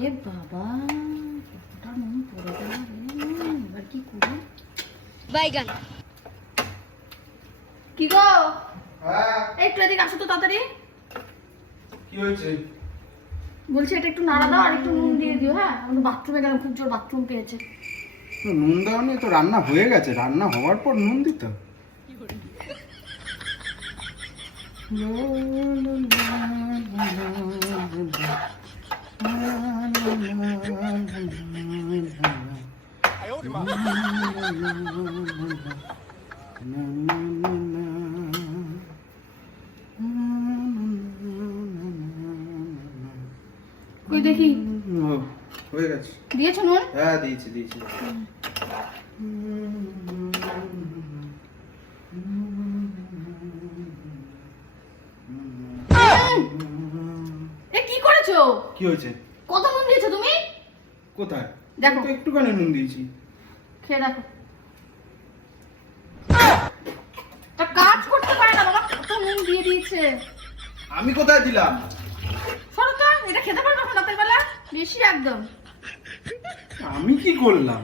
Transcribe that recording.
এ বাবা কতটা নুন পড়ে গেল এবার কি করি বাইগান। কি গো? হ্যাঁ। একটু এদিকে আসো তো তাড়াতাড়ি। কি হয়েছে? বলছি এটা একটু নাড়া দাও আর একটু নুন দিয়ে দিও হ্যাঁ? আমি বাথরুমে গেলাম খুব জোর বাথরুম পেয়েছে। নুন দেওয়া নিয়ে তো রান্না হয়ে গেছে। রান্না হওয়ার পর নুন দিতে দেখি? হয়ে গেছে। দিয়েছ নুন? হ্যাঁ দিয়েছি দিয়েছি। এ কি করেছ? কি হয়েছে? কত নুন দিয়েছ তুমি? কোথায়? দেখো। তো একটুখানি নুন দিয়েছি। খেয়ে দেখো। তা কাজ করতে পারে না বাবা কত নুন দিয়ে দিয়েছে। আমি কোথায় দিলাম? সরো তো এটা খেতে পারবে এখন রাতের বেলা? বেশি একদম। আমি কি করলাম?